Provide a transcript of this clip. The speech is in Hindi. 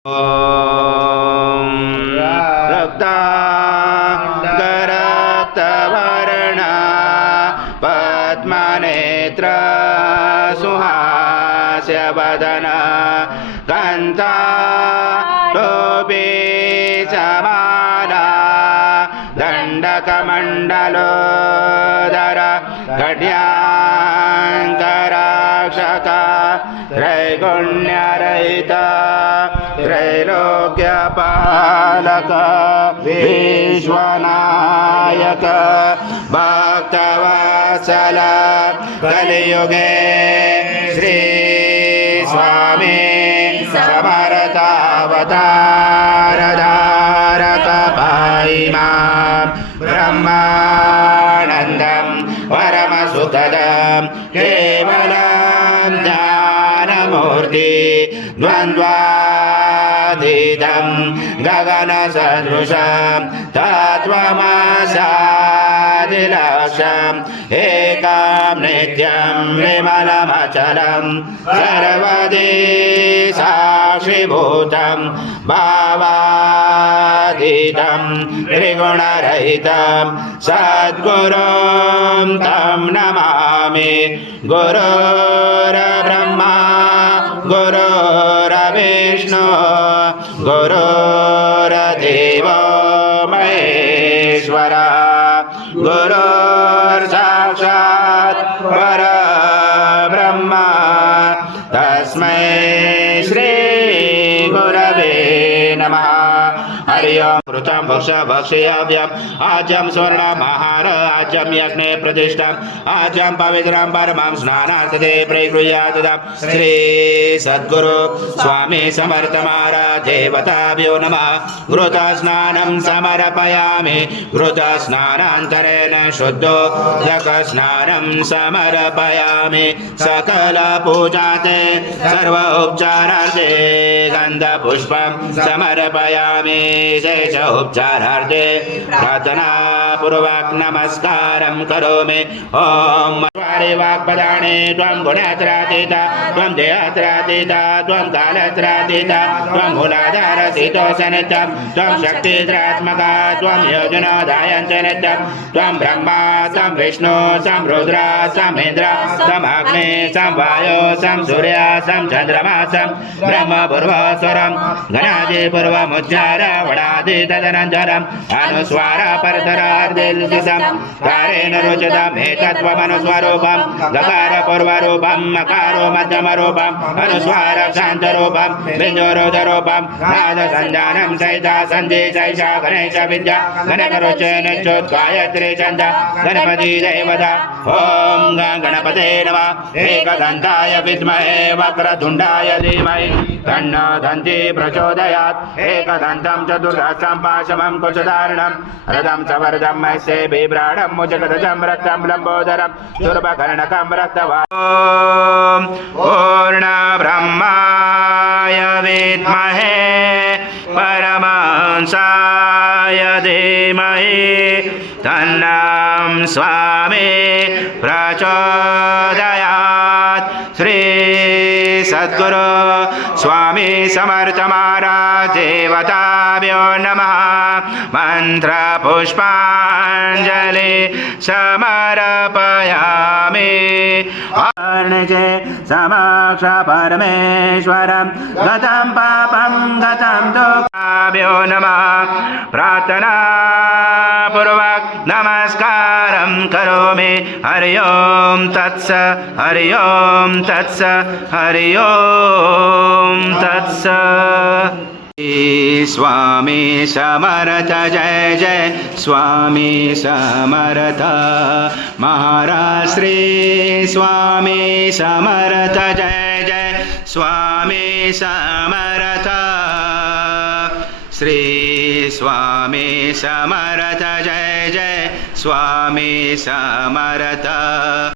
ॐ रक्ताङ्गरक्तवर्णा पद्मनेत्र सुहास्यवदना कान्ताटोपी समाला दण्डकमण्डलोदर कट्याङ्कराक्षका त्रैगुण्यरहिता त्रैलोक्यपालक विश्वनायक भक्तवत्सल कलियुगे श्री स्वामी समर्थावतारधारक पाहि मां ब्रह्मानन्दं परमसुखदं केवलं ज्ञानमूर्ति द्वन्द्वातीतं गगनसदृशं तत्त्वमसादिलक्ष्यम् एकं नित्यं विमलमचलं सर्वदि साक्षिभूतं भावातीतं त्रिगुणरहितं सद्गुरुं तं नमामि। गुरुर्ब्रह्मा गुरुर्विष्णु गुरुर्देवो महेश्वरः गुरुर्साक्षात् परब्रह्म तस्मै श्री गुरवे नमः। हरि ओं कृतं भक्षयाव्यम् आज्यं स्वर्णमहार आज्यं यज्ञे प्रतिष्ठम् आज्यं पवित्रं परमं स्नानार्थते प्रगृह्यात् श्री सद्गुरु स्वामी समर्थ महाराज देवताभ्यो नमः। घृतस्नानं समर्पयामि घृतस्नानान्तरेण शुद्धोदकस्नानं समर्पयामि। सकलपूजाते सर्व उपचारार्थे गन्धपुष्पं समर्पयामि। शेष उपचारार्थे प्रार्थनापूर्वक नमस्कारं करोमि। ॐ वाक्पदाने त्वं गुणत्रतीता त्वं देहत्रतीता त्वं कालत्रतीता त्वं मूलाधारसितोषनित्यं त्वं शक्तित्रात्मका त्वं योजनोदायञ्च नित्यं त्वं ब्रह्मा त्वं विष्णु त्वं रुद्र त्वं इन्द्र त्वं अग्नि त्वं वायो त्वं सूर्य त्वं चन्द्रमा त्वं ब्रह्म पूर्वस्वरं घनादिपूर्वमुच्चार वडादि तदनन्तरम् अनुस्वार परतरार्धेल्लितं कारेण रुचितम् एतत्त्वमनुस्वरूपं गकार पूर्वरूपं मकारो मध्यमरूपम् अनुस्वार शान्तरूपं बिन्दुरुदरूपं नादसञ्जानं सहिता सन्धि सैषा गणेश विद्या गणकरुचे निश्चोत्गायत्री छन्द गणपति देवता। ॐ गणपते नमः। एकदन्ताय विद्महे वक्रतुण्डाय धीमहि तन्नो दन्ती प्रचोदयात्। एकदन्तं चतुर्हस्तं पाशमं कुशधारणं रथं सवर्धं मत्स्ये बिभ्राणं मुजगदजं रक्तं लम्बोदरं दुर्भकर्णकं रक्तवान्। पूर्णब्रह्माय विद्महे परमहंसाय धीमहि तन्नं स्वामी प्रचोदयात्। श्री सद्गुरु स्वामी समर्थ महाराज देवताभ्यो नमः। मंत्र पुष्पांजलि समर्पयामि। अर्णिके समक्ष परमेश्वरं गतं पापं गतं दुःखाभ्यो नमः। प्रार्थना पूर्वक नमस्कारं करोमि। हरि ओं तत्स हरि ओं तत्स हरि ओं तत्स। स्वामी समर्थ जय जय स्वामी समर्थ महाराज श्री स्वामी समर्थ जय जय स्वामी समर्थ श्री स्वामी समर्थ जय जय स्वामी समर्थ।